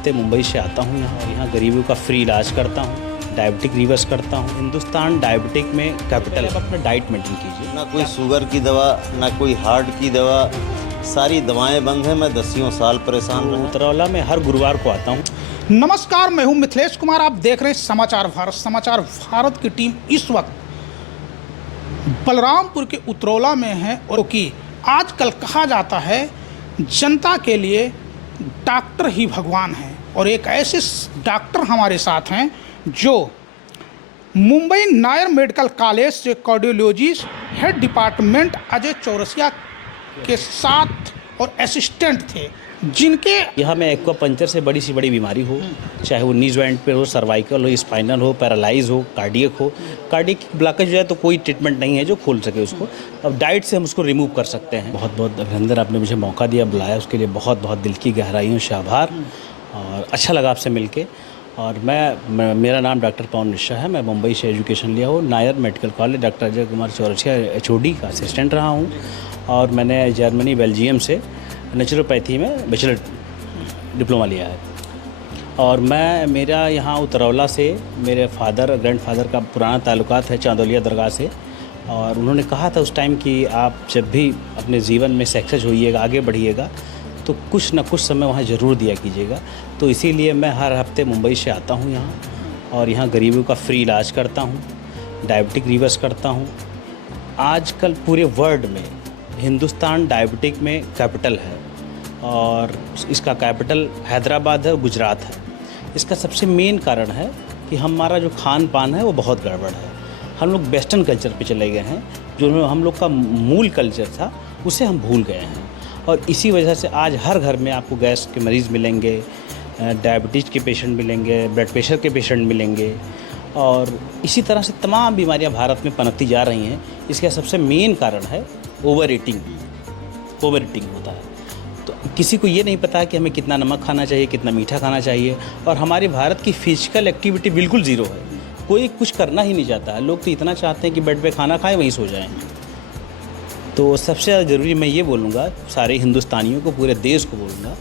हफ्ते मुंबई से आता हूँ यहाँ, और यहाँ गरीबों का फ्री इलाज करता हूँ, डायबिटिक रिवर्स करता हूँ। हिंदुस्तान डायबिटिक में कैपिटल। आप अपना डाइट मेंटेन कीजिए। ना कोई शुगर की दवा, ना कोई हार्ट की दवा, सारी दवाएं बंद हैं। मैं 10 साल परेशान रहा। उतरौला में हर गुरुवार को आता हूँ। नमस्कार, मैं हूं मिथिलेश कुमार। आप देख रहे हैं समाचार भारत। समाचार भारत की टीम इस वक्त बलरामपुर के उतरौला में है, और कि आजकल कहा जाता है जनता के लिए डॉक्टर ही भगवान हैं, और एक ऐसे डॉक्टर हमारे साथ हैं जो मुंबई नायर मेडिकल कॉलेज से cardiologist head department Ajay Chaurasia के साथ और असिस्टेंट थे, जिनके यहाँ में एक्वापंक्चर से बड़ी सी बड़ी बीमारी हो, चाहे वो नी जॉइंट पे हो, सर्वाइकल हो, स्पाइनल हो, पैरालाइज हो, कार्डियक ब्लॉकेज जो है तो कोई ट्रीटमेंट नहीं है जो खोल सके उसको। अब डाइट से हम उसको रिमूव कर सकते हैं। बहुत बहुत अभिनंदन, आपने मुझे मौका दिया, बुलाया, उसके लिए बहुत बहुत दिल की गहराइयों से आभार। और अच्छा लगा आपसे मिलके। और मेरा नाम डॉक्टर पवन मिश्रा है। मैं मुंबई से एजुकेशन लिया हूँ, Nair medical college doctor Ajay Kumar Chaurasia HOD का असिस्टेंट रहा हूँ। और मैंने जर्मनी बेल्जियम से नेचुरोपैथी में बैचलर डिप्लोमा लिया है। और मेरा यहाँ उतरौला से मेरे ग्रैंडफादर का पुराना ताल्लुकात है चांदौलिया दरगाह से। और उन्होंने कहा था उस टाइम कि आप जब भी अपने जीवन में सक्सेस होइएगा, आगे बढ़िएगा, तो कुछ न कुछ समय वहाँ ज़रूर दिया कीजिएगा। तो इसीलिए मैं हर हफ्ते मुंबई से आता हूँ यहाँ, और यहाँ गरीबों का फ्री इलाज करता हूँ, डायबिटिक रिवर्स करता हूँ। आजकल पूरे वर्ल्ड में हिंदुस्तान डायबिटिक में कैपिटल है, और इसका कैपिटल हैदराबाद है, गुजरात है। इसका सबसे मेन कारण है कि हमारा जो खान पान है वो बहुत गड़बड़ है। हम लोग वेस्टर्न कल्चर पे चले गए हैं, जो हम लोग का मूल कल्चर था उसे हम भूल गए हैं। और इसी वजह से आज हर घर में आपको गैस के मरीज़ मिलेंगे, डायबिटीज़ के पेशेंट मिलेंगे, ब्लड प्रेशर के पेशेंट मिलेंगे, और इसी तरह से तमाम बीमारियां भारत में पनपती जा रही हैं। इसका सबसे मेन कारण है ओवर ईटिंग होता है। तो किसी को ये नहीं पता कि हमें कितना नमक खाना चाहिए, कितना मीठा खाना चाहिए। और हमारे भारत की फिजिकल एक्टिविटी बिल्कुल ज़ीरो है, कोई कुछ करना ही नहीं चाहता है। लोग तो इतना चाहते हैं कि बेड पे खाना खाएं, वहीं सो जाएं। तो सबसे ज़्यादा ज़रूरी मैं ये बोलूँगा सारे हिंदुस्तानियों को, पूरे देश को बोलूँगा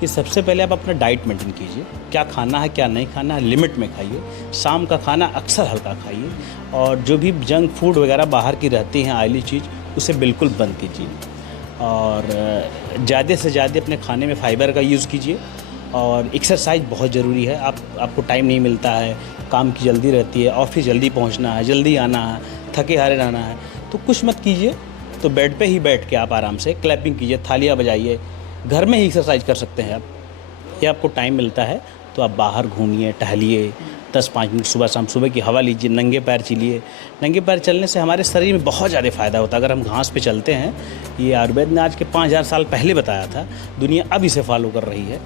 कि सबसे पहले आप अपना डाइट मेंटेन कीजिए। क्या खाना है, क्या नहीं खाना है, लिमिट में खाइए। शाम का खाना अक्सर हल्का खाइए, और जो भी जंक फूड वगैरह बाहर की रहती हैं, ऑयली चीज़, उसे बिल्कुल बंद कीजिए। और ज़्यादा से ज़्यादा अपने खाने में फाइबर का यूज़ कीजिए। और एक्सरसाइज बहुत ज़रूरी है। आपको टाइम नहीं मिलता है, काम की जल्दी रहती है, ऑफिस जल्दी पहुंचना है, जल्दी आना है, थके हारे रहना है, तो कुछ मत कीजिए। तो बेड पे ही बैठ के आप आराम से क्लैपिंग कीजिए, थालियाँ बजाइए। घर में ही एक्सरसाइज कर सकते हैं आप, या आपको टाइम मिलता है तो आप बाहर घूमिए, टहलिए, 10-5 मिनट सुबह शाम, सुबह की हवा लीजिए, नंगे पैर चलिए। नंगे पैर चलने से हमारे शरीर में बहुत ज़्यादा फ़ायदा होता है। अगर हम घास पे चलते हैं, ये आयुर्वेद ने आज के 5000 साल पहले बताया था, दुनिया अब इसे फॉलो कर रही है।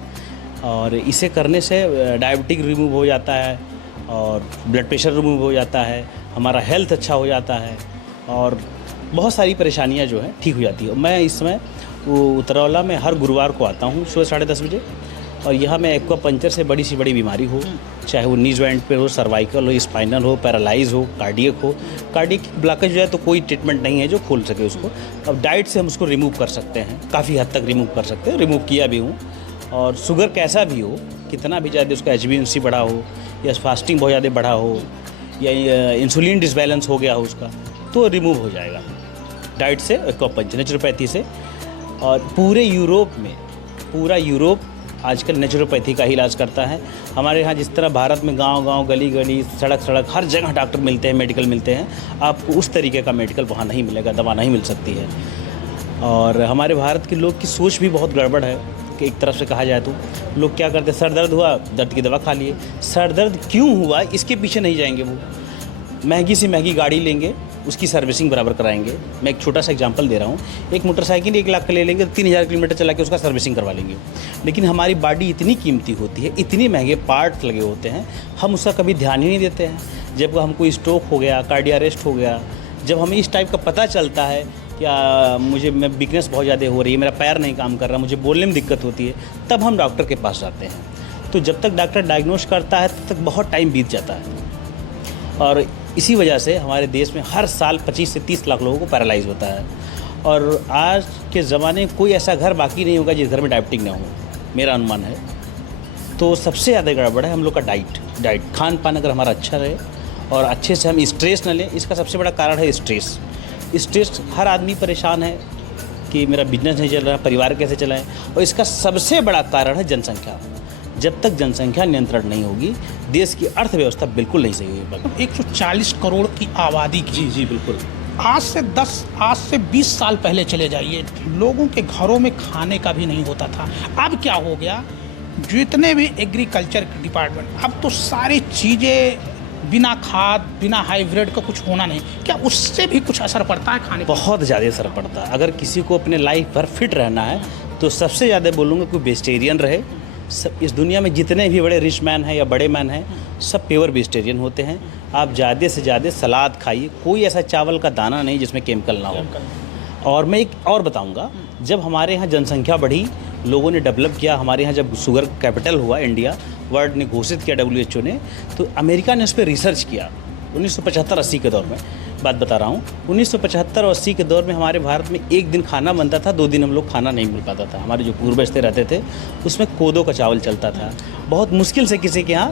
और इसे करने से डायबिटिक रिमूव हो जाता है, और ब्लड प्रेशर रिमूव हो जाता है, हमारा हेल्थ अच्छा हो जाता है, और बहुत सारी परेशानियाँ जो हैं ठीक हो जाती है। मैं इस समय उतरौला में हर गुरुवार को आता हूँ सुबह 10:30 बजे। और यहाँ में एक्वापंक्चर से बड़ी सी बड़ी बीमारी हो, चाहे वो नी जॉइंट पे हो, सर्वाइकल हो, स्पाइनल हो, पैरालाइज हो, कार्डियक ब्लॉकेज जो है तो कोई ट्रीटमेंट नहीं है जो खोल सके उसको। अब डाइट से हम उसको रिमूव कर सकते हैं, काफ़ी हद तक रिमूव कर सकते हैं, रिमूव किया भी हूँ। और शुगर कैसा भी हो, कितना भी ज़्यादा उसका HbA1c बढ़ा हो, या फास्टिंग बहुत ज़्यादा बढ़ा हो, या इंसुलिन डिसबैलेंस हो गया हो उसका, तो रिमूव हो जाएगा डाइट से, एक्वापंक्चर नेचुरोपैथी से। और पूरा यूरोप आजकल नेचुरोपैथी का ही इलाज करता है। हमारे यहाँ जिस तरह भारत में गांव-गांव, गली-गली, सड़क हर जगह डॉक्टर मिलते हैं, मेडिकल मिलते हैं, आपको उस तरीके का मेडिकल वहाँ नहीं मिलेगा, दवा नहीं मिल सकती है। और हमारे भारत के लोग की सोच भी बहुत गड़बड़ है कि एक तरफ से कहा जाए तो लोग क्या करते हैं, सर दर्द हुआ, दर्द की दवा खा लिए। सर दर्द क्यों हुआ इसके पीछे नहीं जाएंगे, वो महंगी से महंगी गाड़ी लेंगे, उसकी सर्विसिंग बराबर कराएंगे। मैं एक छोटा सा एग्जांपल दे रहा हूँ, एक मोटरसाइकिल 1 लाख का ले लेंगे, 3000 किलोमीटर चला के उसका सर्विसिंग करवा लेंगे। लेकिन हमारी बॉडी इतनी कीमती होती है, इतने महंगे पार्ट्स लगे होते हैं, हम उसका कभी ध्यान ही नहीं देते हैं। जब हमको स्ट्रोक हो गया, कार्डियक अरेस्ट हो गया, जब हमें इस टाइप का पता चलता है कि मैं वीकनेस बहुत ज़्यादा हो रही है, मेरा पैर नहीं काम कर रहा, मुझे बोलने में दिक्कत होती है, तब हम डॉक्टर के पास जाते हैं। तो जब तक डॉक्टर डायग्नोस करता है तब तक बहुत टाइम बीत जाता है। और इसी वजह से हमारे देश में हर साल 25 से 30 लाख लोगों को पैरालाइज होता है। और आज के ज़माने में कोई ऐसा घर बाकी नहीं होगा जिस घर में डायबिटिक ना हो, मेरा अनुमान है। तो सबसे ज़्यादा गड़बड़ है हम लोग का डाइट खान पान अगर हमारा अच्छा रहे और अच्छे से हम स्ट्रेस न लें, इसका सबसे बड़ा कारण है स्ट्रेस। हर आदमी परेशान है कि मेरा बिजनेस नहीं चल रहा, परिवार कैसे चलाएं, और इसका सबसे बड़ा कारण है जनसंख्या। जब तक जनसंख्या नियंत्रण नहीं होगी, देश की अर्थव्यवस्था बिल्कुल नहीं सही होगी। 140 करोड़ की आबादी की, जी बिल्कुल। आज से 20 साल पहले चले जाइए, लोगों के घरों में खाने का भी नहीं होता था। अब क्या हो गया, जितने भी एग्रीकल्चर डिपार्टमेंट, अब तो सारी चीज़ें बिना खाद बिना हाइब्रिड का कुछ होना नहीं। क्या उससे भी कुछ असर पड़ता है खाने पर? बहुत ज़्यादा असर पड़ता है। अगर किसी को अपने लाइफ भर फिट रहना है तो सबसे ज़्यादा बोलूँगा कि वेजिटेरियन रहे। सब इस दुनिया में जितने भी बड़े रिच मैन हैं या बड़े मैन हैं, सब प्योर वेजिटेरियन होते हैं। आप ज़्यादा से ज़्यादा सलाद खाइए, कोई ऐसा चावल का दाना नहीं जिसमें केमिकल ना हो। और मैं एक और बताऊंगा, जब हमारे यहाँ जनसंख्या बढ़ी, लोगों ने डेवलप किया, हमारे यहाँ जब शुगर कैपिटल हुआ इंडिया, वर्ल्ड ने घोषित किया WHO ने, तो अमेरिका ने उस पर रिसर्च किया 1975-80 के दौर में बात बता रहा हूँ। 1975 और 80 के दौर में हमारे भारत में एक दिन खाना बनता था, 2 दिन हम लोग खाना नहीं मिल पाता था। हमारे जो पूर्वज थे रहते थे, उसमें कोदो का चावल चलता था। बहुत मुश्किल से किसी के यहाँ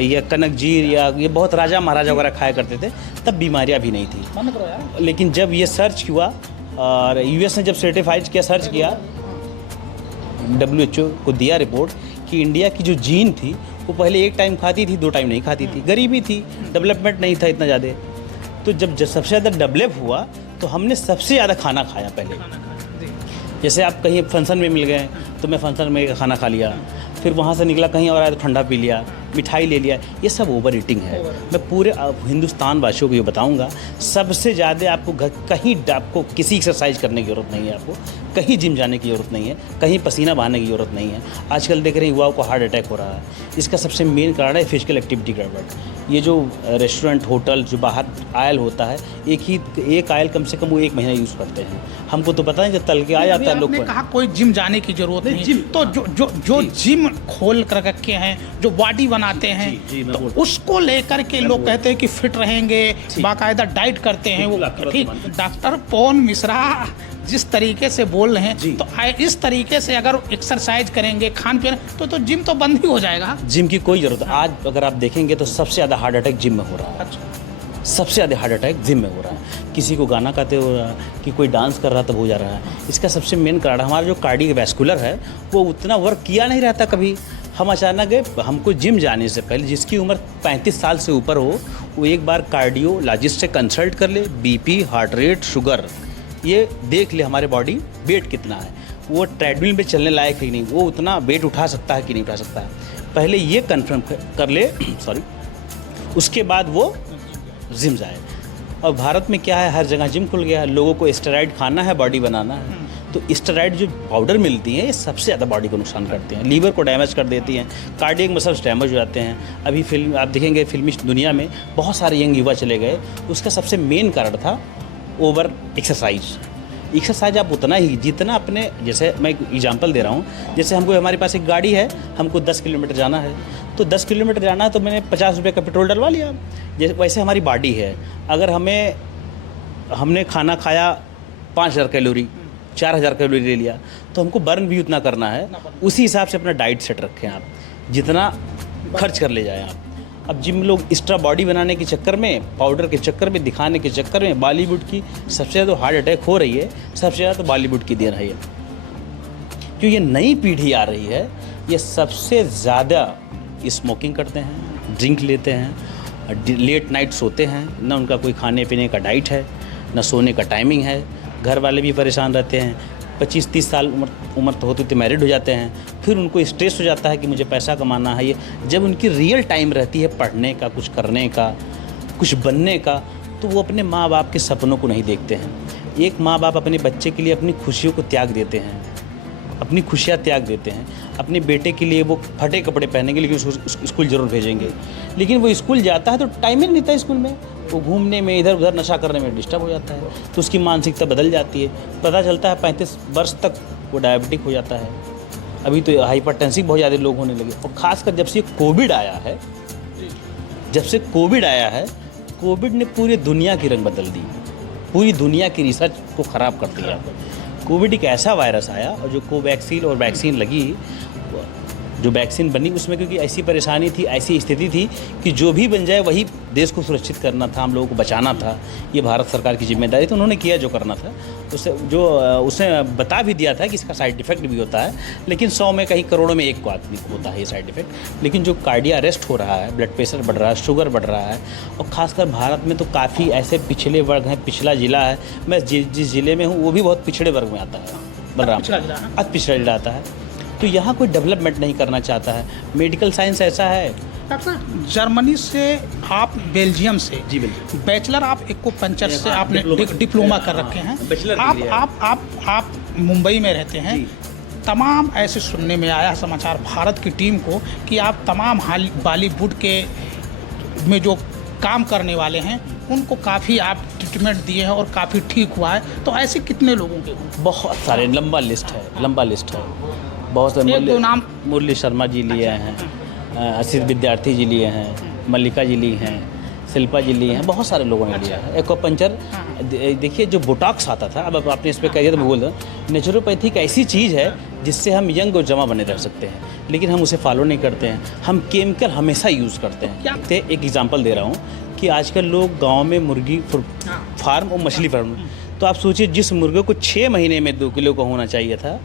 या कनक जीर या ये बहुत राजा महाराजा वगैरह खाया करते थे, तब बीमारियां भी नहीं थी। लेकिन जब ये सर्च हुआ और US ने जब सर्टिफाइड किया, सर्च किया, WHO को दिया रिपोर्ट कि इंडिया की जो जीन थी वो पहले एक टाइम खाती थी, 2 टाइम नहीं खाती थी। गरीबी थी, डेवलपमेंट नहीं था इतना ज़्यादा। तो जब सबसे ज़्यादा डेवलप हुआ तो हमने सबसे ज़्यादा खाना खाया पहले। जैसे आप कहीं फंक्शन में मिल गए तो मैं फंक्शन में खाना खा लिया, फिर वहाँ से निकला कहीं और आया तो ठंडा पी लिया, मिठाई ले लिया। ये सब ओवर ईटिंग है। मैं पूरे हिंदुस्तान वासियों को ये बताऊंगा, सबसे ज़्यादा आपको किसी एक्सरसाइज करने की ज़रूरत नहीं है, आपको कहीं जिम जाने की ज़रूरत नहीं है, कहीं पसीना बहाने की ज़रूरत नहीं है। आजकल देख रहे हैं युवाओं को हार्ट अटैक हो रहा है, इसका सबसे मेन कारण है फिजिकल एक्टिविटी गड़बड़। ये जो रेस्टोरेंट होटल जो बाहर आयल होता है, एक आयल कम से कम वो 1 महीना यूज़ करते हैं। हमको तो पता है जब तल के आ जाता है लोग को। कहा कोई जिम जाने की जरूरत नहीं, तो जो जिम खोल कर रखे हैं, जो बॉडी बनाते हैं, तो उसको लेकर के लोग कहते हैं कि फिट रहेंगे, बाकायदा डाइट करते हैं वो। ठीक, डॉक्टर पवन मिश्रा जिस तरीके से बोल रहे हैं, तो इस तरीके से अगर एक्सरसाइज करेंगे, खान पीन, तो जिम तो बंद ही हो जाएगा। जिम की कोई ज़रूरत। आज अगर आप देखेंगे तो सबसे ज़्यादा हार्ट अटैक जिम में हो रहा है। अच्छा। सबसे ज़्यादा हार्ट अटैक जिम में हो रहा है। किसी को गाना गाते हो रहा है, कि कोई डांस कर रहा तब हो जा रहा है। इसका सबसे मेन कारण हमारा जो कार्डियोवैस्कुलर है वो उतना वर्क किया नहीं रहता कभी। हम अचानक गए, हमको जिम जाने से पहले जिसकी उम्र 35 साल से ऊपर हो, वो एक बार कार्डियोलॉजिस्ट से कंसल्ट कर ले। BP, हार्ट रेट, शुगर ये देख ले, हमारे बॉडी वेट कितना है, वो ट्रेडमिल पे चलने लायक है कि नहीं, वो उतना वेट उठा सकता है कि नहीं उठा सकता है, पहले ये कन्फर्म कर ले सॉरी, उसके बाद वो जिम जाए। और भारत में क्या है, हर जगह जिम खुल गया है। लोगों को स्टेरॉइड खाना है, बॉडी बनाना है, तो स्टेरॉइड जो पाउडर मिलती हैं ये सबसे ज़्यादा बॉडी को नुकसान करती हैं, लीवर को डैमेज कर देती हैं, कार्डियक मसल्स डैमेज हो जाते हैं। अभी फिल्म आप देखेंगे, फिल्मी दुनिया में बहुत सारे यंग युवा चले गए, उसका सबसे मेन कारण था ओवर एक्सरसाइज आप उतना ही जितना अपने, जैसे मैं एक एग्जांपल दे रहा हूँ, जैसे हमको हमारे पास एक गाड़ी है, हमको 10 किलोमीटर जाना है, तो 10 किलोमीटर जाना है तो मैंने 50 रुपये का पेट्रोल डलवा लिया। जैसे वैसे हमारी बॉडी है, अगर हमने खाना खाया 5000 कैलोरी, 4000 कैलोरी ले लिया, तो हमको बर्न भी उतना करना है। उसी हिसाब से अपना डाइट सेट रखें आप, जितना खर्च कर ले जाएँ आप। अब जिम लोग एक्स्ट्रा बॉडी बनाने के चक्कर में, पाउडर के चक्कर में, दिखाने के चक्कर में, बॉलीवुड की सबसे ज़्यादा हार्ट अटैक हो रही है, सबसे ज़्यादा तो बॉलीवुड की देन है ये। जो ये नई पीढ़ी आ रही है, ये सबसे ज़्यादा स्मोकिंग करते हैं, ड्रिंक लेते हैं, लेट नाइट सोते हैं, ना उनका कोई खाने पीने का डाइट है, ना सोने का टाइमिंग है। घर वाले भी परेशान रहते हैं। 25-30 साल उम्र तो होती तो मैरिड हो जाते हैं, फिर उनको स्ट्रेस हो जाता है कि मुझे पैसा कमाना है। ये जब उनकी रियल टाइम रहती है पढ़ने का, कुछ करने का, कुछ बनने का, तो वो अपने माँ बाप के सपनों को नहीं देखते हैं। एक माँ बाप अपने बच्चे के लिए अपनी खुशियों को त्याग देते हैं, अपनी खुशियाँ त्याग देते हैं। अपने बेटे के लिए वो फटे कपड़े पहनेंगे, लेकिन उसको स्कूल ज़रूर भेजेंगे, लेकिन वो स्कूल जाता है तो टाइम ही नहीं था स्कूल में, वो घूमने में, इधर उधर नशा करने में डिस्टर्ब हो जाता है, तो उसकी मानसिकता बदल जाती है। पता चलता है 35 वर्ष तक वो डायबिटिक हो जाता है। अभी तो हाइपरटेंसिव बहुत ज़्यादा लोग होने लगे, और ख़ासकर जब से कोविड आया है, कोविड ने पूरी दुनिया की रंग बदल दी, पूरी दुनिया की रिसर्च को ख़राब कर दिया। कोविड एक ऐसा वायरस आया, और जो कोवैक्सीन और वैक्सीन लगी, जो वैक्सीन बनी उसमें क्योंकि ऐसी परेशानी थी, ऐसी स्थिति थी कि जो भी बन जाए वही देश को सुरक्षित करना था, हम लोगों को बचाना था, ये भारत सरकार की जिम्मेदारी। तो उन्होंने किया जो करना था, उसने बता भी दिया था कि इसका साइड इफ़ेक्ट भी होता है, लेकिन 100 में कहीं करोड़ों में एक को आदमी को होता है ये साइड इफ़ेक्ट। लेकिन जो कार्डिया अरेस्ट हो रहा है, ब्लड प्रेशर बढ़ रहा है, शुगर बढ़ रहा है, और ख़ासकर भारत में तो काफ़ी ऐसे पिछले वर्ग हैं, पिछला ज़िला है, मैं जिस ज़िले में हूँ वो भी बहुत पिछड़े वर्ग में आता है, बलराम अति पिछड़ा जिला आता है। तो यहाँ कोई डेवलपमेंट नहीं करना चाहता है। मेडिकल साइंस ऐसा है। डॉक्टर साहब, जर्मनी से आप बेल्जियम से जी बिल्कुल, बैचलर आप एक्यूपंक्चर से आपने डिप्लोमा कर रखे हैं। बैचलर आप मुंबई में रहते हैं। तमाम ऐसे सुनने में आया समाचार भारत की टीम को कि आप तमाम बॉलीवुड के में जो काम करने वाले हैं उनको काफ़ी आप ट्रीटमेंट दिए हैं और काफ़ी ठीक हुआ है। तो ऐसे कितने लोगों के? बहुत सारे, लंबा लिस्ट है। बहुत सारे। एक दो नाम। मुरली शर्मा जी लिए हैं, असित विद्यार्थी जी लिए हैं, मल्लिका जी ली हैं, शिल्पा जी लिए हैं, बहुत सारे लोगों ने लिया है। एक्यूपंक्चर देखिए, जो बोटॉक्स आता था, अब आपने इस पर कह दिया तो मैं बोल दूँ, नेचुरोपैथी एक ऐसी चीज़ है जिससे हम यंग और जमा बने रह सकते हैं, लेकिन हम उसे फॉलो नहीं करते हैं। हम केमिकल हमेशा यूज़ करते हैं। एक एग्जांपल दे रहा हूँ कि आजकल लोग गांव में मुर्गी फार्म और मछली फार्म, तो आप सोचिए जिस मुर्गे को 6 महीने में 2 किलो का होना चाहिए था,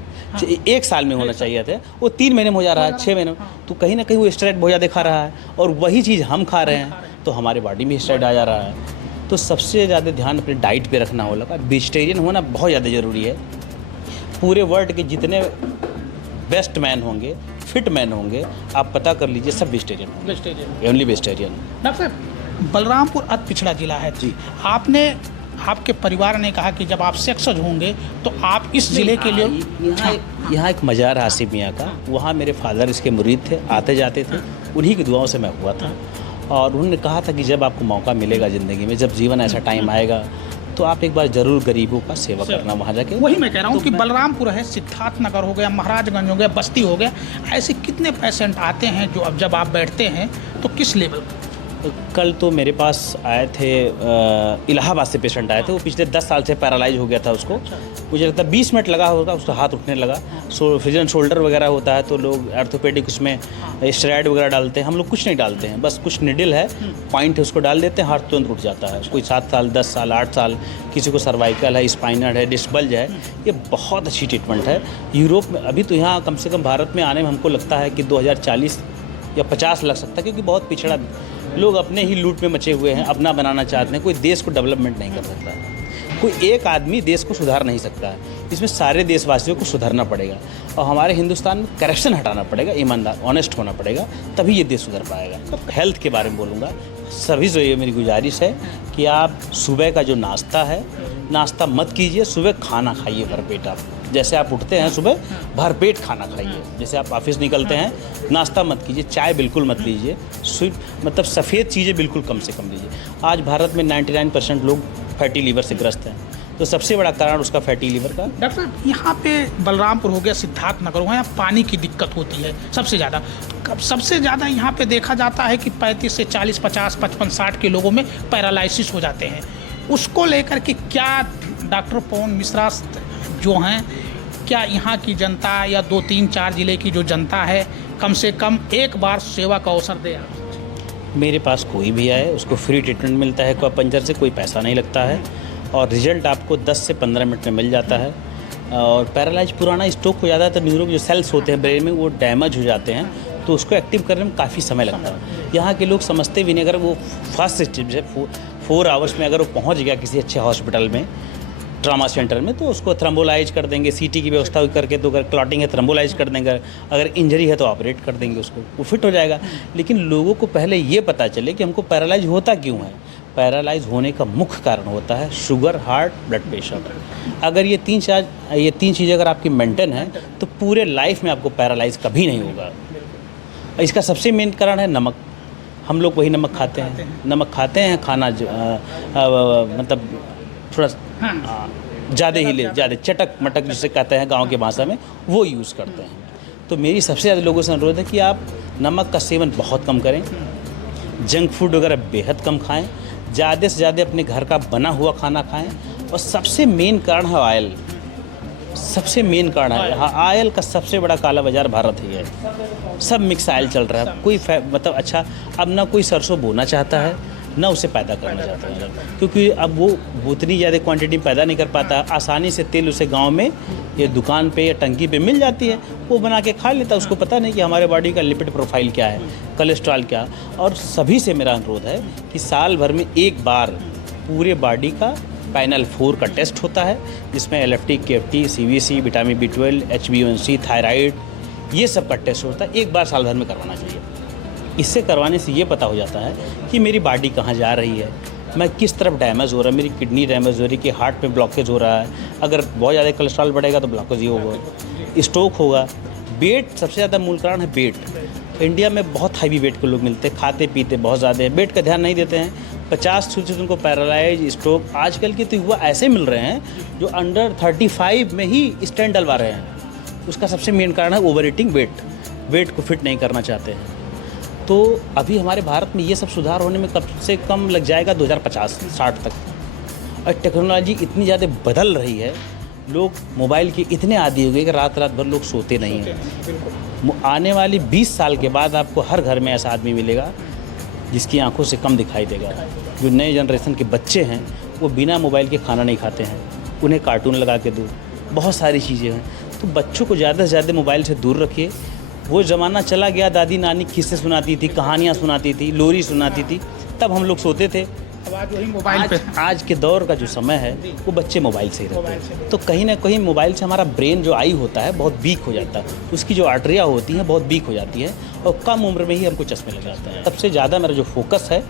1 साल में होना चाहिए था, वो 3 महीने में हो जा रहा है, 6 महीने में। तो कहीं ना कहीं वो स्टेरॉइड बहुत ज़्यादा खा रहा है, और वही चीज़ हम खा रहे हैं तो हमारे बॉडी में स्टेरॉइड आ जा रहा है। तो सबसे ज़्यादा ध्यान अपने डाइट पे रखना होगा। वेजिटेरियन होना बहुत ज़्यादा ज़रूरी है। पूरे वर्ल्ड के जितने बेस्ट मैन होंगे, फिट मैन होंगे, आप पता कर लीजिए, सब वेजिटेरियन होंगे, ओनली वेजिटेरियन। डॉक्टर साहब, बलरामपुर अति पिछड़ा जिला है जी। आपके परिवार ने कहा कि जब आप सक्सेस होंगे तो आप इस ज़िले के लिए यहाँ एक मज़ार है आसिफ मियाँ का, वहाँ मेरे फादर इसके मुरीद थे, आते जाते थे, उन्हीं की दुआओं से मैं हुआ था। और उन्होंने कहा था कि जब आपको मौका मिलेगा ज़िंदगी में, जब जीवन ऐसा टाइम आएगा, तो आप एक बार ज़रूर गरीबों का सेवा करना वहाँ जाके। वही मैं कह रहा हूँ कि बलरामपुर है, सिद्धार्थनगर हो गया, महाराजगंज हो गया, बस्ती हो गया, ऐसे कितने पेशेंट आते हैं जो अब जब आप बैठते हैं तो किस लेवल? कल तो मेरे पास आए थे, इलाहाबाद से पेशेंट आए थे, वो पिछले 10 साल से पैरालाइज हो गया था उसको। मुझे लगता है 20 मिनट लगा होगा, उसका हाथ उठने लगा। फ्रीजन शोल्डर वगैरह होता है तो लोग ऑर्थोपेडिक उसमें स्टेरॉइड वगैरह डालते हैं, हम लोग कुछ नहीं डालते हैं, बस कुछ निडल है, पॉइंट है, उसको डाल देते हैं, हाथ तुरंत उठ जाता है। कोई 7 साल, 10 साल, 8 साल, किसी को सर्वाइकल है, स्पाइनल है, डिस्क बल्ज है, ये बहुत अच्छी ट्रीटमेंट है। यूरोप में अभी तो, यहाँ कम से कम भारत में आने में हमको लगता है कि 2040 या 50 लग सकता है, क्योंकि बहुत पिछड़ा, लोग अपने ही लूट में मचे हुए हैं, अपना बनाना चाहते हैं। कोई देश को डेवलपमेंट नहीं कर सकता है, कोई एक आदमी देश को सुधार नहीं सकता है, इसमें सारे देशवासियों को सुधरना पड़ेगा। और हमारे हिंदुस्तान में करप्शन हटाना पड़ेगा, ईमानदार ऑनेस्ट होना पड़ेगा, तभी ये देश सुधर पाएगा। हेल्थ के बारे में बोलूँगा, सभी से ये मेरी गुजारिश है कि आप सुबह का जो नाश्ता है, नाश्ता मत कीजिए, सुबह खाना खाइए भरपेट। आप जैसे आप उठते हैं सुबह, भरपेट खाना खाइए। जैसे आप ऑफिस निकलते हैं, नाश्ता मत कीजिए, चाय बिल्कुल मत लीजिए, मतलब सफ़ेद चीज़ें बिल्कुल कम से कम लीजिए। आज भारत में 99% लोग फैटी लीवर से ग्रस्त हैं, तो सबसे बड़ा कारण उसका फैटी लीवर का। डॉक्टर साहब, यहाँ पे बलरामपुर हो गया, सिद्धार्थनगर हो गया, यहाँ पानी की दिक्कत होती है सबसे ज़्यादा। सबसे ज़्यादा यहाँ पे देखा जाता है कि 35 से 40, 50, 55, 60 के लोगों में पैरालिसिस हो जाते हैं। उसको लेकर के क्या डॉक्टर पवन मिश्रा जो हैं, क्या यहाँ की जनता या 2, 3, 4 ज़िले की जो जनता है, कम से कम एक बार सेवा का अवसर दे? मेरे पास कोई भी आए, उसको फ्री ट्रीटमेंट मिलता है एक्यूपंक्चर से, कोई पैसा नहीं लगता है, और रिजल्ट आपको 10 से 15 मिनट में मिल जाता है। और पैरालाइज पुराना स्ट्रोक हो जाता है तो न्यूरो के जो सेल्स होते हैं ब्रेन में, वो डैमेज हो जाते हैं, तो उसको एक्टिव करने में काफ़ी समय लगता है। यहाँ के लोग समझते भी नहीं, अगर वो फर्स्ट स्टेप है 4 आवर्स में अगर वो पहुँच गया किसी अच्छे हॉस्पिटल में, ट्रामा सेंटर में, तो उसको थ्रम्बोलाइज कर देंगे, सीटी की व्यवस्था करके, तो अगर क्लॉटिंग है थ्रम्बोलाइज कर देंगे, अगर इंजरी है तो ऑपरेट कर देंगे उसको, वो फिट हो जाएगा। लेकिन लोगों को पहले ये पता चले कि हमको पैरालाइज होता क्यों है। पैरालाइज होने का मुख्य कारण होता है शुगर, हार्ट, ब्लड प्रेशर। अगर ये तीन चीज़ें अगर आपकी मेंटेन है तो पूरे लाइफ में आपको पैरालाइज कभी नहीं होगा। इसका सबसे मेन कारण है नमक। हम लोग वही नमक खाते हैं, खाना मतलब थोड़ा ज़्यादा चटक मटक जिसे कहते हैं गांव के भाषा में, वो यूज़ करते हैं। तो मेरी सबसे ज़्यादा लोगों से अनुरोध है कि आप नमक का सेवन बहुत कम करें, जंक फूड वगैरह बेहद कम खाएं, ज़्यादा से ज़्यादा अपने घर का बना हुआ खाना खाएं, और सबसे मेन कारण है ऑयल। सबसे मेन कारण है, हाँ, आयल का सबसे बड़ा काला बाजार भारत ही है। सब मिक्स आयल चल रहा है, कोई मतलब अच्छा अब ना कोई सरसों बोना चाहता है ना उसे पैदा करना चाहता है, क्योंकि अब वो उतनी ज़्यादा क्वांटिटी में पैदा नहीं कर पाता। आसानी से तेल उसे गांव में या दुकान पे या टंकी पे मिल जाती है, वो बना के खा लेता है। उसको पता नहीं कि हमारे बॉडी का लिपिड प्रोफाइल क्या है, कोलेस्ट्रॉल क्या। और सभी से मेरा अनुरोध है कि साल भर में एक बार पूरे बॉडी का पैनल 4 का टेस्ट होता है, जिसमें LFT, KFT, CBC, vitamin B12, HbA1c, thyroid, ये सब का टेस्ट होता है। एक बार साल भर में करवाना चाहिए। इससे करवाने से ये पता हो जाता है कि मेरी बॉडी कहाँ जा रही है, मैं किस तरफ डैमेज हो रहा है, मेरी किडनी डैमेज हो रही है कि हार्ट में ब्लॉकेज हो रहा है। अगर बहुत ज़्यादा कोलेस्ट्रॉल बढ़ेगा तो ब्लॉकेज ही होगा, स्ट्रोक होगा। वेट सबसे ज़्यादा मूल कारण है वेट। इंडिया में बहुत हाई वेट के लोग मिलते हैं, खाते पीते बहुत ज़्यादा है, वेट का ध्यान नहीं देते हैं। 50 से उनको पैरालाइज, स्ट्रोक, आजकल के तो युवा ऐसे मिल रहे हैं जो अंडर 35 में ही स्टेंट डलवा रहे हैं। उसका सबसे मेन कारण है ओवर ईटिंग, वेट को फिट नहीं करना चाहते हैं। तो अभी हमारे भारत में ये सब सुधार होने में कम से कम लग जाएगा 2050-60 तक। और टेक्नोलॉजी इतनी ज़्यादा बदल रही है, लोग मोबाइल के इतने आदी हो गए कि रात भर लोग सोते नहीं हैं। आने वाली 20 साल के बाद आपको हर घर में ऐसा आदमी मिलेगा जिसकी आंखों से कम दिखाई देगा। जो नए जनरेशन के बच्चे हैं वो बिना मोबाइल के खाना नहीं खाते हैं, उन्हें कार्टून लगा के दो, बहुत सारी चीज़ें हैं। तो बच्चों को ज़्यादा से ज़्यादा मोबाइल से दूर रखिए। वो ज़माना चला गया, दादी नानी किस्से सुनाती थी, कहानियाँ सुनाती थी, लोरी सुनाती थी, तब हम लोग सोते थे। अब आज वही मोबाइल पे। आज के दौर का जो समय है वो बच्चे मोबाइल से ही रहते हैं। तो कहीं ना कहीं मोबाइल से हमारा ब्रेन जो आई होता है बहुत वीक हो जाता है, उसकी जो आर्टरियाँ होती हैं बहुत वीक हो जाती है और कम उम्र में ही हमको चश्मे लग जाते हैं। सबसे ज़्यादा मेरा जो फोकस है,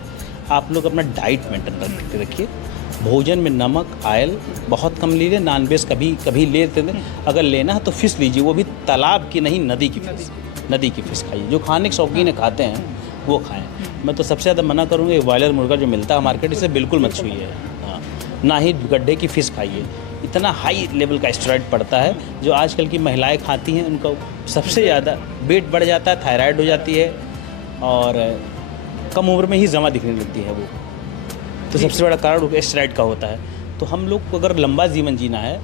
आप लोग अपना डाइट मेंटेन करके रखिए। भोजन में नमक, ऑयल बहुत कम लीजिए। नॉनवेज कभी लेते थे, अगर लेना है तो फ़िश लीजिए, वो भी तालाब की नहीं, नदी की फ़िश खाइए। जो खाने के शौकीन खाते हैं वो खाएं। मैं तो सबसे ज़्यादा मना करूँगा, बॉयलर मुर्गा जो मिलता है मार्केट, इसे बिल्कुल मत छुइए। हाँ, ना ही गड्ढे की फ़िश खाइए। इतना हाई लेवल का स्टेरॉइड पड़ता है जो आजकल की महिलाएं खाती हैं, उनका सबसे ज़्यादा वेट बढ़ जाता है, थायराइड हो जाती है और कम उम्र में ही जमा दिखने लगती है वो। तो सबसे बड़ा कारण स्टेरॉइड का होता है। तो हम लोग को अगर लंबा जीवन जीना है,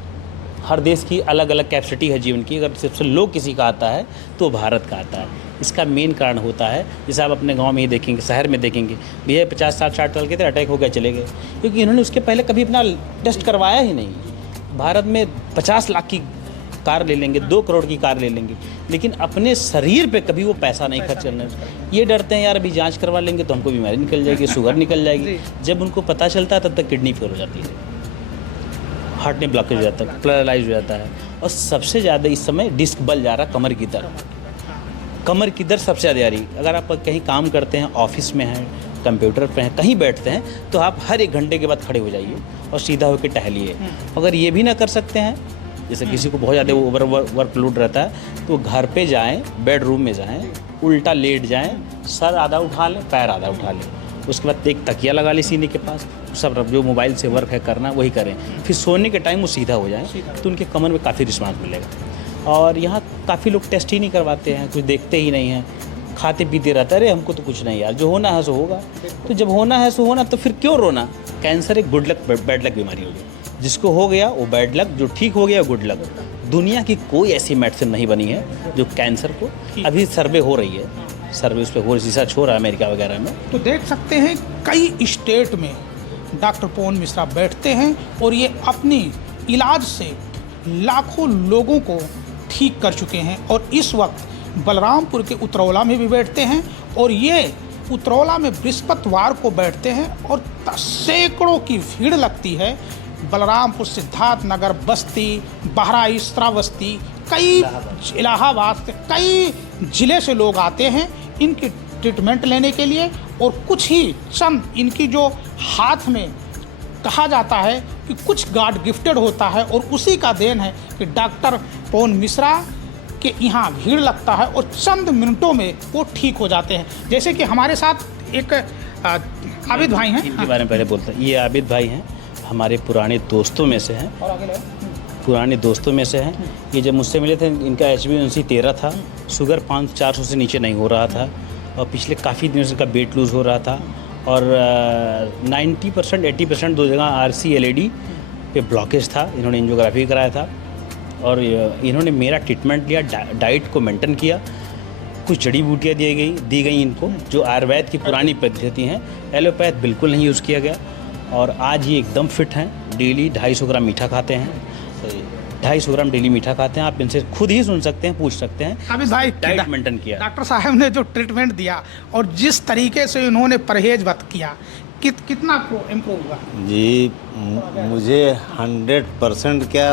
हर देश की अलग अलग कैपेसिटी है जीवन की, अगर सबसे लो किसी का आता है तो भारत का आता है। इसका मेन कारण होता है, जैसे आप अपने गांव में ही देखेंगे, शहर में देखेंगे, भैया 50-60 साल के थे, अटैक हो गया, चले गए, क्योंकि इन्होंने उसके पहले कभी अपना टेस्ट करवाया ही नहीं। भारत में 50 लाख की कार ले लेंगे, 2 करोड़ की कार ले लेंगे, लेकिन अपने शरीर पे कभी वो पैसा नहीं खर्च करना। ये डरते हैं यार अभी जांच करवा लेंगे तो हमको बीमारी निकल जाएगी, शुगर निकल जाएगी। जब उनको पता चलता है तब तक किडनी फेल हो जाती है, हार्ट में ब्लॉकेज हो जाता है, पैरालाइज हो जाता है। और सबसे ज़्यादा इस समय डिस्क बल जा रहा है कमर की तरफ। कमर की दर्द सबसे ज़्यादा आ रही। अगर आप कहीं काम करते हैं, ऑफिस में हैं, कंप्यूटर पे हैं, कहीं बैठते हैं, तो आप हर 1 घंटे के बाद खड़े हो जाइए और सीधा होकर टहलिए। अगर ये भी ना कर सकते हैं, जैसे किसी को बहुत ज़्यादा ओवर वर्कलोड रहता है, तो घर पे जाएं, बेडरूम में जाएं, उल्टा लेट जाएं, सर आधा उठा लें, पैर आधा उठा लें, उसके बाद एक तकिया लगा लें सीने के पास, सब जो मोबाइल से वर्क है करना वही करें। फिर सोने के टाइम वो सीधा हो जाएं, तो उनके कमर में काफ़ी रिस्पांस मिलेगा। और यहाँ काफ़ी लोग टेस्ट ही नहीं करवाते हैं, कुछ देखते ही नहीं हैं, खाते पीते रहता है, अरे हमको तो कुछ नहीं यार, जो होना है सो होगा। तो जब होना है सो होना, तो फिर क्यों रोना। कैंसर एक गुड लक बैड लक बीमारी होगी, जिसको हो गया वो बैड लक, जो ठीक हो गया गुड लक। दुनिया की कोई ऐसी मेडिसिन नहीं बनी है जो कैंसर को, अभी सर्वे हो रही है, सर्वे उस पर हो रिसर्च हो रहा है अमेरिका वगैरह में। तो देख सकते हैं कई स्टेट में डॉक्टर पवन मिश्रा बैठते हैं और ये अपनी इलाज से लाखों लोगों को ठीक कर चुके हैं। और इस वक्त बलरामपुर के उतरौला में भी बैठते हैं और ये उतरौला में बृहस्पतिवार को बैठते हैं और सैकड़ों की भीड़ लगती है। बलरामपुर, सिद्धार्थ नगर, बस्ती, बहराइच, श्रावस्ती, कई इलाहाबाद से कई ज़िले से लोग आते हैं इनकी ट्रीटमेंट लेने के लिए। और कुछ ही चंद इनकी जो हाथ में कहा जाता है कि कुछ गॉड गिफ्टेड होता है और उसी का देन है कि डॉक्टर पवन मिश्रा के यहाँ भीड़ लगता है और चंद मिनटों में वो ठीक हो जाते हैं। जैसे कि हमारे साथ एक आबिद भाई हैं, इनके बारे में पहले बोलते हैं। ये आबिद भाई हैं, हमारे पुराने दोस्तों में से हैं, पुराने दोस्तों में से हैं। ये जब मुझसे मिले थे, इनका HbA1c 13 था, शुगर 500-400 से नीचे नहीं हो रहा था और पिछले काफ़ी दिनों से इनका वेट लूज़ हो रहा था और 90% 80% 2 जगह RC LED पे ब्लॉकेज था। इन्होंने एंजियोग्राफी कराया था और इन्होंने मेरा ट्रीटमेंट लिया, डाइट को मेंटेन किया, कुछ जड़ी बूटियाँ दी गई इनको जो आयुर्वेद की पुरानी पद्धति हैं, एलोपैथ बिल्कुल नहीं यूज़ किया गया। और आज ये एकदम फिट हैं, डेली 250 ग्राम मीठा खाते हैं, 250 ग्राम डेली मीठा खाते हैं। आप इनसे खुद ही सुन सकते हैं, पूछ सकते हैं। अभी भाई डाइट मेंटेन किया। डॉक्टर साहब ने जो ट्रीटमेंट दिया और जिस तरीके से इन्होंने परहेज वक्त किया, कितना इम्प्रूव हुआ? जी, मुझे 100% क्या,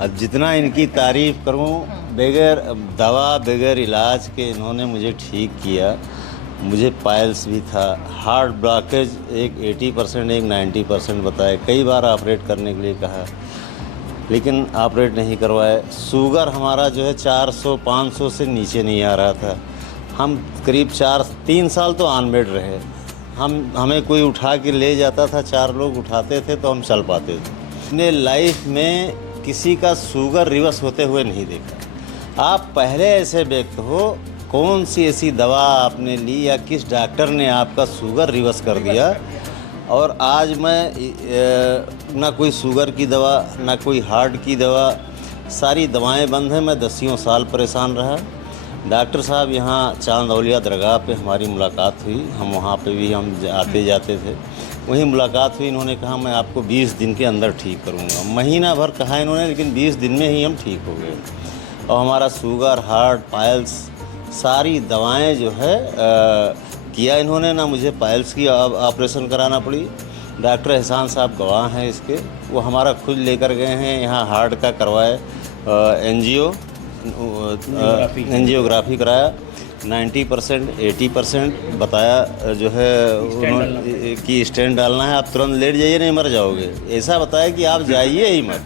अब जितना इनकी तारीफ़ करूं, बगैर दवा बगैर इलाज के इन्होंने मुझे ठीक किया। मुझे पाइल्स भी था, हार्ट ब्लॉकेज एक 80%, एक 90% बताए, कई बार ऑपरेट करने के लिए कहा लेकिन ऑपरेट नहीं करवाए। शुगर हमारा जो है 400-500 से नीचे नहीं आ रहा था। हम करीब 3 साल तो ऑन बेड रहे। हमें कोई उठा के ले जाता था, 4 लोग उठाते थे तो हम चल पाते थे। अपने लाइफ में किसी का शुगर रिवर्स होते हुए नहीं देखा। आप पहले ऐसे व्यक्ति हो, कौन सी ऐसी दवा आपने ली या किस डॉक्टर ने आपका शुगर रिवर्स कर दिया? और आज मैं ना कोई शुगर की दवा, ना कोई हार्ट की दवा, सारी दवाएं बंद हैं। मैं 10 साल परेशान रहा। डॉक्टर साहब यहाँ चांद औलिया दरगाह पे हमारी मुलाकात हुई। हम वहाँ पे भी हम आते जाते थे, वहीं मुलाकात हुई। इन्होंने कहा मैं आपको 20 दिन के अंदर ठीक करूँगा। महीना भर कहा इन्होंने, लेकिन 20 दिन में ही हम ठीक हो गए। और हमारा शुगर, हार्ट, पाइल्स, सारी दवाएं जो है किया इन्होंने। ना मुझे पाइल्स की ऑपरेशन कराना पड़ी। डॉक्टर एहसान साहब गवाह हैं इसके, वो हमारा खुद लेकर गए हैं यहाँ। हार्ट का करवाए, एंजियोग्राफी कराया, 90% 80% बताया जो है उन्होंने कि स्टेंट डालना है, आप तुरंत लेट जाइए नहीं मर जाओगे, ऐसा बताया कि आप जाइए ही मत।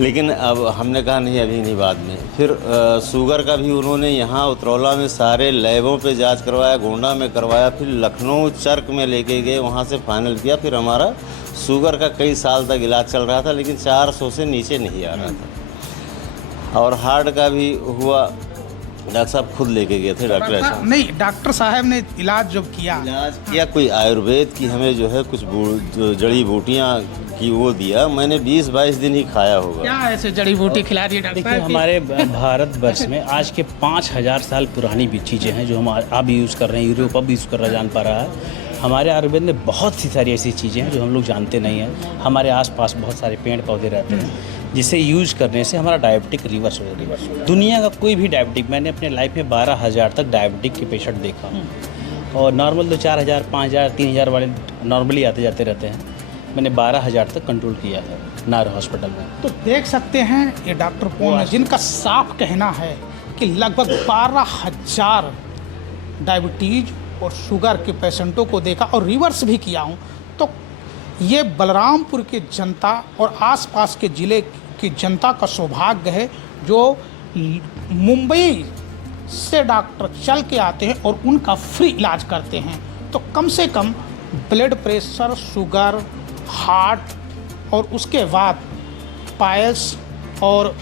लेकिन अब हमने कहा नहीं, अभी नहीं, बाद में। फिर शुगर का भी उन्होंने यहाँ उतरौला में सारे लैबों पे जांच करवाया, गोंडा में करवाया, फिर लखनऊ चर्क में लेके गए, वहाँ से फाइनल किया। फिर हमारा शुगर का कई साल तक इलाज चल रहा था, लेकिन 400 से नीचे नहीं आ रहा था। और हार्ट का भी हुआ, डॉक्टर साहब खुद लेके गए थे। डॉक्टर नहीं, डॉक्टर साहब ने इलाज जब किया कोई आयुर्वेद की हमें जो है कुछ जड़ी बूटियाँ की वो दिया। मैंने 20-22 दिन ही खाया होगा। क्या ऐसे जड़ी बूटी खिला दी डॉक्टर? देखिए, हमारे भारतवर्ष में आज के 5000 साल पुरानी भी चीज़ें हैं जो हम अब यूज़ कर रहे हैं, यूरोप अब यूज़ कर रहा जान पा रहा है। हमारे आयुर्वेद में बहुत सी सारी ऐसी चीज़ें हैं जो हम लोग जानते नहीं हैं। हमारे आसपास बहुत सारे पेड़ पौधे रहते हैं जिसे यूज़ करने से हमारा डायबिटिक रिवर्स हो रही है। दुनिया का कोई भी डायबिटिक, मैंने अपने लाइफ में 12,000 तक डायबिटिक के पेशेंट देखा, और नॉर्मल तो 4,000, 5,000, 3,000 वाले नॉर्मली आते जाते रहते हैं। मैंने 12,000 तक कंट्रोल किया है नार हॉस्पिटल में। तो देख सकते हैं ये डॉक्टर पॉल है जिनका साफ कहना है कि लगभग 12,000 डायबिटीज़ और शुगर के पेशेंटों को देखा और रिवर्स भी किया हूँ। तो ये बलरामपुर के जनता और आसपास के ज़िले की जनता का सौभाग्य है जो मुंबई से डॉक्टर चल के आते हैं और उनका फ्री इलाज करते हैं। तो कम से कम ब्लड प्रेशर, शुगर, हार्ट और उसके बाद पाइल्स और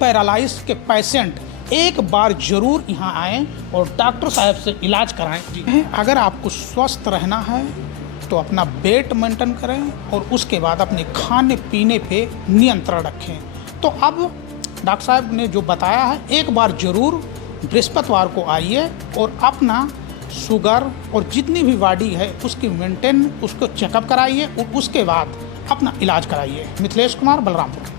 पैरालाइज के पेशेंट एक बार ज़रूर यहाँ आएँ और डॉक्टर साहब से इलाज कराएं। अगर आपको स्वस्थ रहना है तो अपना वेट मेंटेन करें और उसके बाद अपने खाने पीने पे नियंत्रण रखें। तो अब डॉक्टर साहब ने जो बताया है, एक बार ज़रूर बृहस्पतिवार को आइए और अपना शुगर और जितनी भी बॉडी है उसकी मेंटेन, उसको चेकअप कराइए और उसके बाद अपना इलाज कराइए। मिथिलेश कुमार, बलरामपुर।